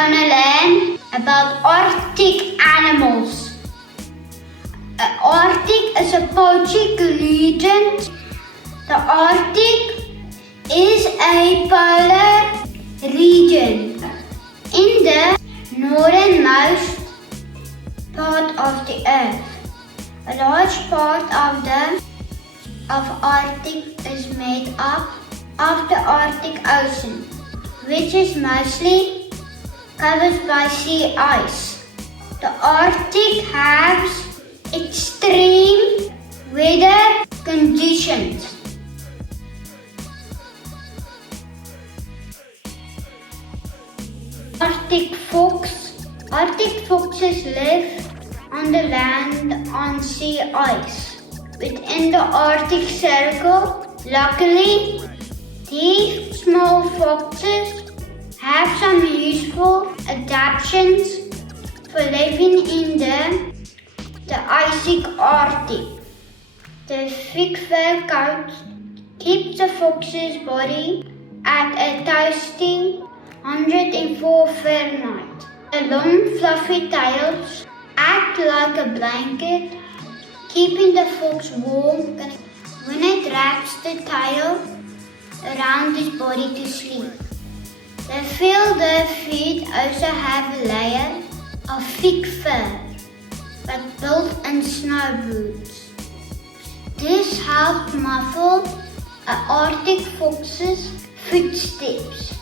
gonna learn about Arctic animals. Arctic is a polar region. The Arctic is a polar region in the northernmost part of the Earth. A large part of Arctic is made up of the Arctic Ocean, which is mostly covered by sea ice. The Arctic has extreme weather conditions. Arctic foxes live on the land on sea ice within the Arctic Circle. Luckily, these small foxes have some useful adaptations for living in the icy Arctic. The thick fur coat keeps the fox's body at a toasty 104 Fahrenheit. The long fluffy tails act like a blanket, keeping the fox warm when it wraps the tail around his body to sleep. They feel their feet also have a layer of thick fur, but built in snow boots. This helps muffle an Arctic fox's footsteps,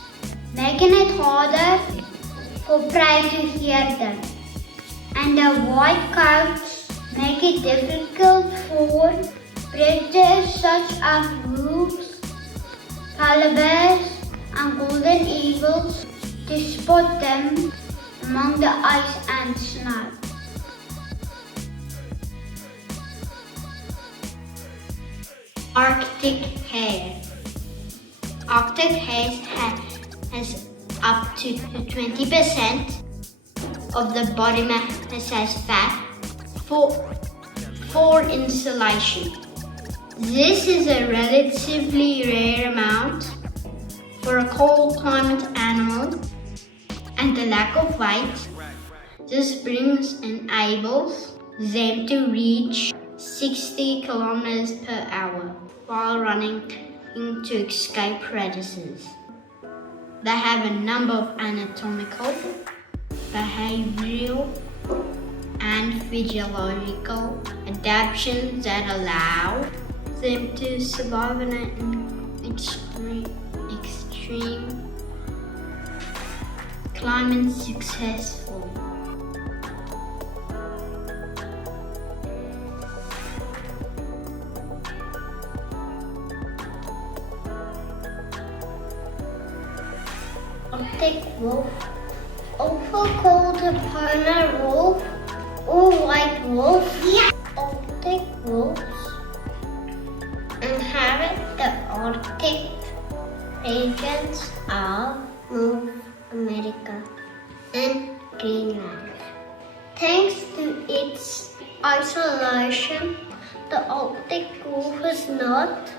making it harder for prey to hear them. And the white coats make it difficult for predators such as wolves, polar bears, and golden eagles to spot them among the ice and snow. Arctic hare. Arctic hare has up to 20% of the body mass as fat for insulation. This is a relatively rare amount for a cold climate animal, and the lack of weight this brings enables them to reach 60 kilometers per hour while running to escape predators. They have a number of anatomical, behavioral, and physiological adaptations that allow them to survive in an extreme climate successfully. Arctic wolf, also called the polar wolf or white wolf. Arctic wolves inhabit the Arctic regions of North America and Greenland. Thanks to its isolation, the Arctic wolf is not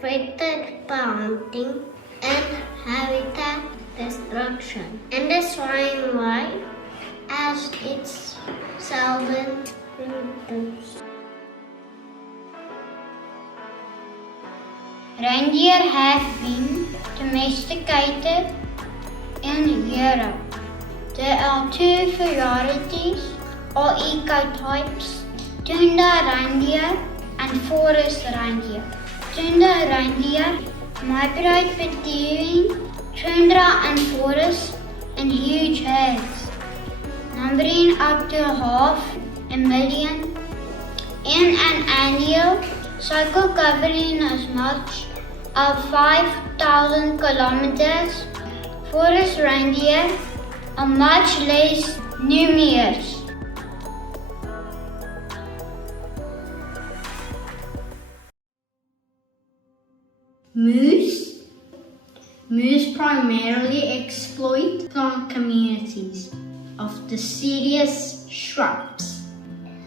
threatened by hunting and habitat destruction, and the swine white as its seldom reproduces. Reindeer have been domesticated in Europe. There are two varieties or ecotypes: tundra reindeer and forest reindeer. Tundra reindeer migrate between tundra and forest in huge herds, numbering up to 500,000 in an annual cycle covering as much as 5,000 kilometers. Forest reindeer are much less numerous. Moose primarily exploit plant communities of deciduous shrubs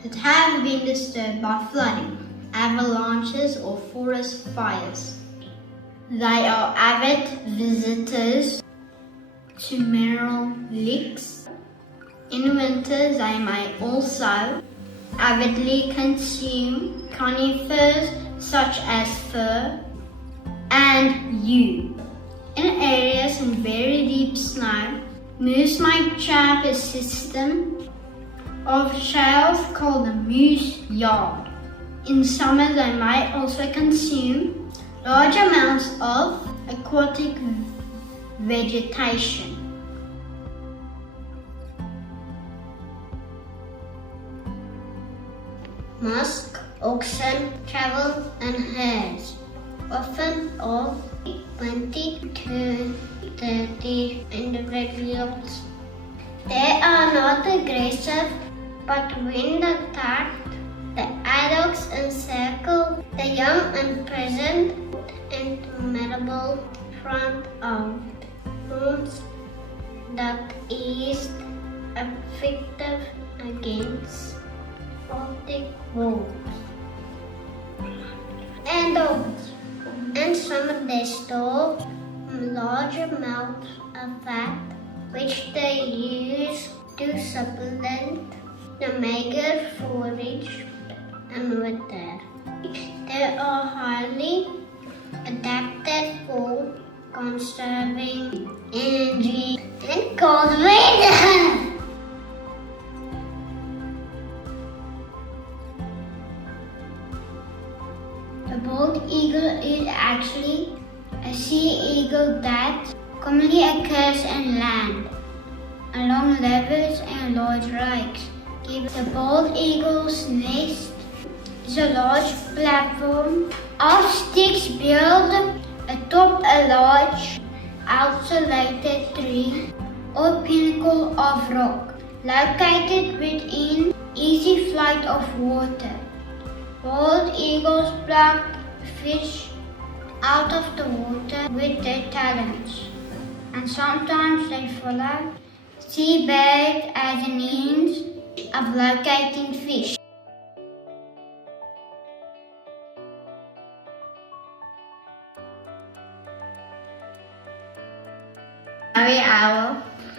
that have been disturbed by flooding, avalanches, or forest fires. They are avid visitors to mineral licks. In winter, they may also avidly consume conifers such as fir and yew. In areas in very deep snow, moose might trap a system of shales called the moose yard. In summer, they might also consume large amounts of aquatic vegetation. Musk oxen travel in herds, often of 20 to 30 individuals. They are not aggressive, but when attacked, the adults encircle the young and present intimidable front of horns that is effective against Arctic wolves and dogs. In summer they store large amounts of fat which they use to supplement the meager forage and water. They are highly adapted for conserving energy in cold weather. The bald eagle is actually a sea eagle that commonly occurs on land, along rivers and large lakes. The bald eagle's nest is a large platform of sticks built atop a large isolated tree or pinnacle of rock, located within easy flight of water. Bald eagles pluck fish out of the water with their talons, and sometimes they follow seabirds as a means of locating fish.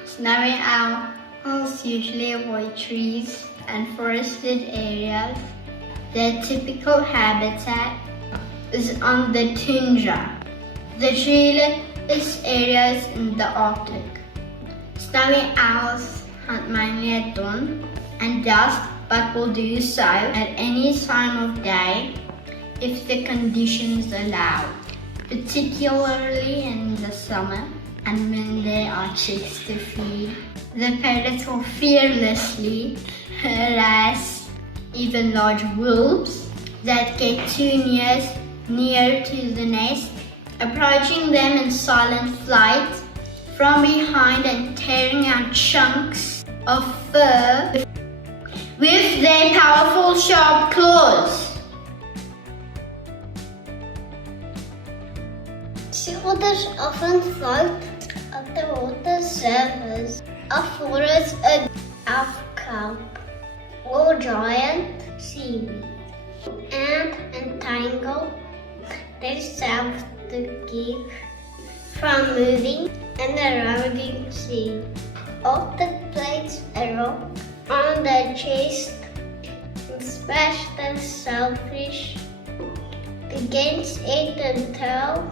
Snowy owls usually avoid trees and forested areas. Their typical habitat is on the tundra, the treeless areas in the Arctic. Snowy owls hunt mainly at dawn and dusk, but will do so at any time of day if the conditions allow, particularly in the summer and when there are chicks to feed. The parrots will fearlessly harass even large wolves that get too near to the nest, approaching them in silent flight from behind and tearing out chunks of fur with their powerful sharp claws. Sea otters often float up the water surface of forests of kelp or giant seaweed and entangle themselves to keep from moving in the raging sea. Often place a rock on their chest and smash the shellfish against it until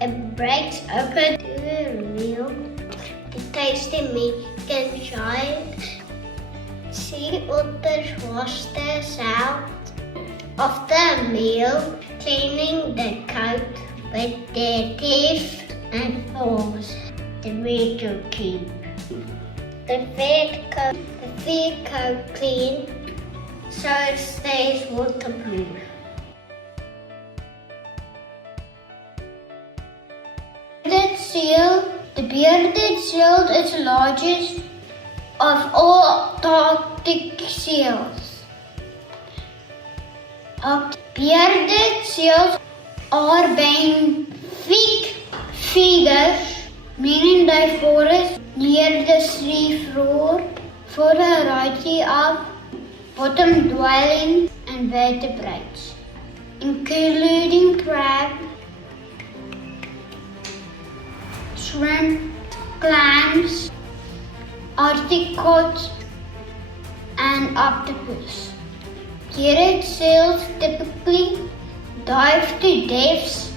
it breaks open to reveal the tasty meat and giant sea otters wash themselves of the meal, cleaning the coat with their teeth and paws. The way to keep the fur coat clean so it stays waterproof. The bearded seal is the largest of all Arctic seals. Bearded seals are benthic feeders, meaning they forage near the sea floor for a variety of bottom-dwelling invertebrates, including crab, shrimp, clams, Arctic cod, and octopus. Geared seals typically dive to depths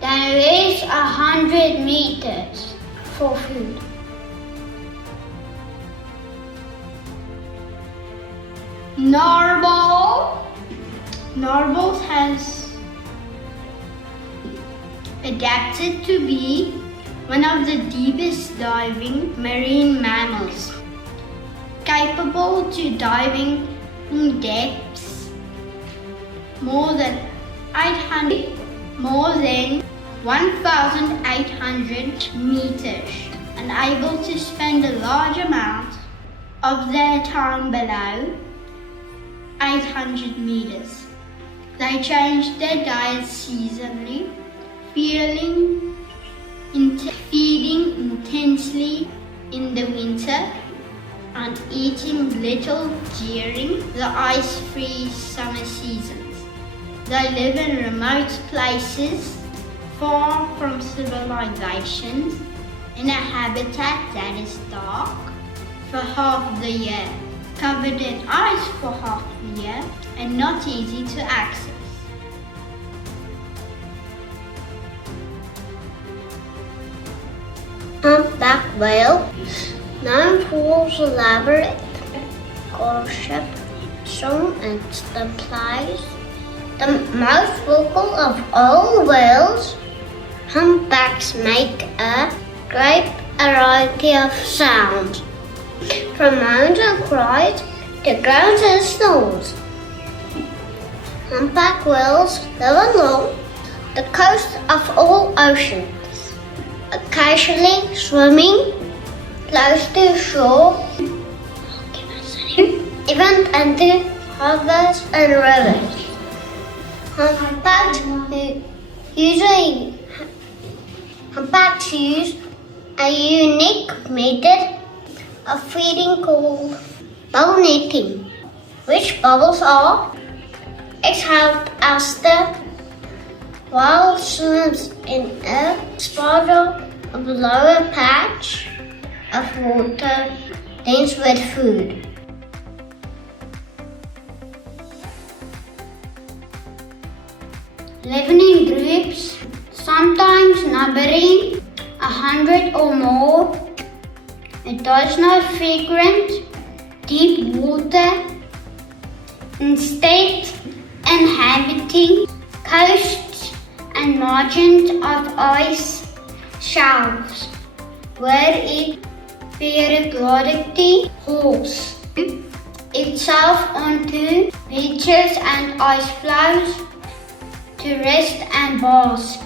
that raise 100 meters for food. Narwhal. Narwhals has adapted to be one of the deepest diving marine mammals, capable to diving in depths more than 1,800 meters, and able to spend a large amount of their time below 800 meters. They change their diet seasonally, feeding intensely in the winter and eating little during the ice-free summer seasons. They live in remote places, far from civilizations, in a habitat that is dark for half the year, covered in ice for half the year, and not easy to access. Humpback whale, known for its elaborate courtship song and supplies the most vocal of all whales, humpbacks make a great variety of sounds, from moans and cries to groans and snores. Humpback whales live along the coast of all oceans, occasionally swimming close to shore, even into harbors and rivers. Humpbacks use a unique method of feeding called bubble netting, which bubbles are exhaled as the whale swims in a spiral of the lower patch of water dense with food. Living in groups, sometimes numbering 100 or more. It does not frequent deep water, instead inhabiting coasts and margins of ice shelves, where it periodically hauls itself onto beaches and ice floes to rest and bask.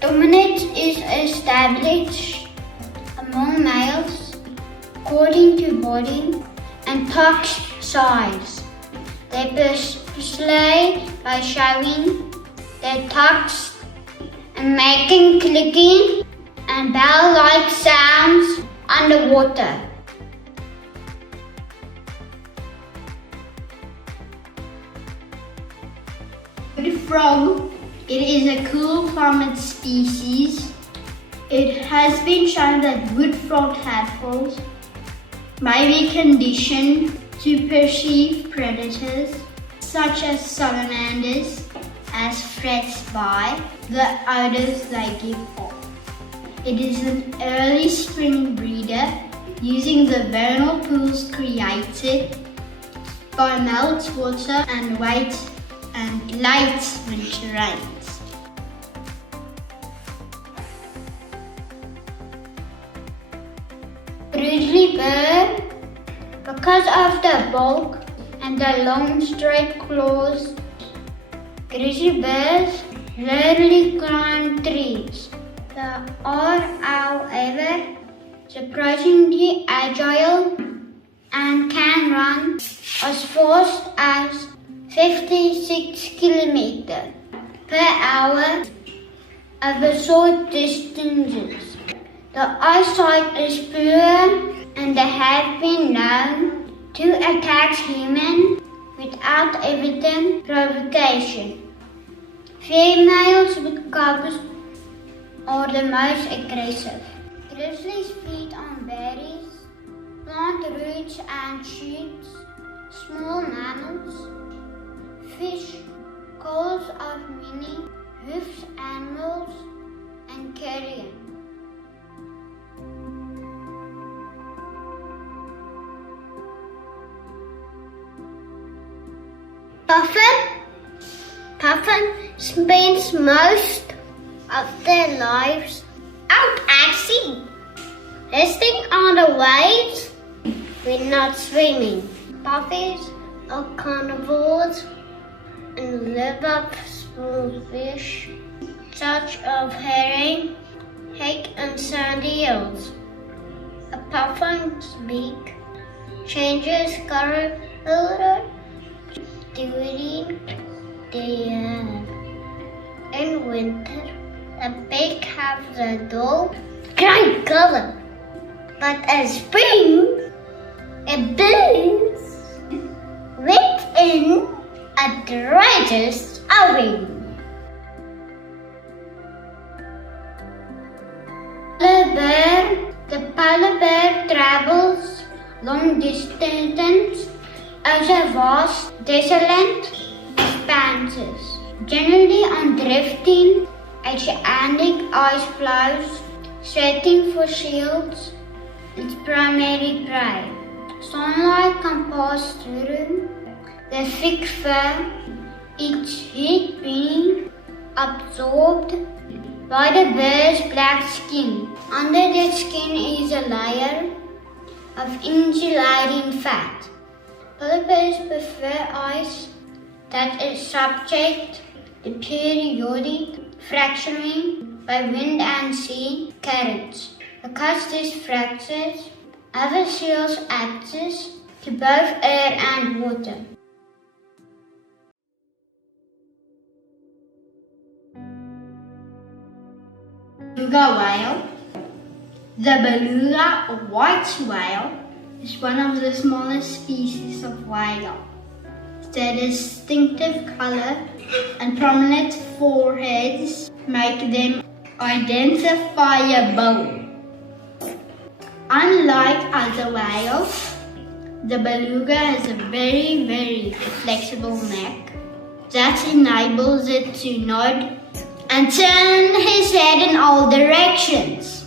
Dominance is established among males according to body and tusk size. They display by showing their tucks and making clicking and bell-like sounds underwater. Wood frog, it is a cool climate species. It has been shown that wood frog tadpoles may be conditioned to perceive predators such as salamanders as threats by the odors they give off. It is an early spring breeder, using the vernal pools created by meltwater and late winter rains. Grizzly bear, because of the bulk and the long straight claws, grizzly bears rarely climb trees. They are, however, surprisingly agile and can run as fast as 56 km per hour over short distances. The eyesight is poor and they have been known to attack humans without evident provocation. Females with cubs are the most aggressive. Grizzlies feed on berries, plant roots and shoots, small mammals, fish, calls of many hoofed animals, and carrion. Puffin spends most of their lives out at sea, resting on the waves when not swimming. Puffies are carnivores and live off small fish such as herring, hake, and sandy hills. A puffin's beak changes color during the year. In winter, the beak has a dull gray color, but in spring, it blooms within a reddish orange. The polar bear travels long distance over vast, desolate expanses, generally on drifting oceanic ice floes, searching for shields, its primary prey. Sunlight can pass through the thick fur, its heat being absorbed by the bird's black skin. Under the skin is a layer of insulating fat. Polar bears prefer ice that is subject to periodic fracturing by wind and sea currents. Because these fractures have seals access to both air and water. Beluga whale. The beluga or white whale is one of the smallest species of whale. Their distinctive color and prominent foreheads make them identifiable. Unlike other whales, the beluga has a very flexible neck that enables it to nod and turn his head in all directions.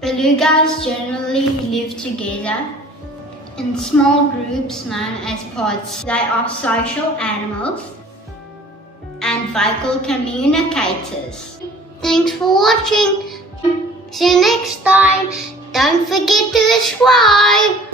Belugas generally live together in small groups known as pods. They are social animals and vocal communicators. Thanks for watching. See you next time. Don't forget to subscribe.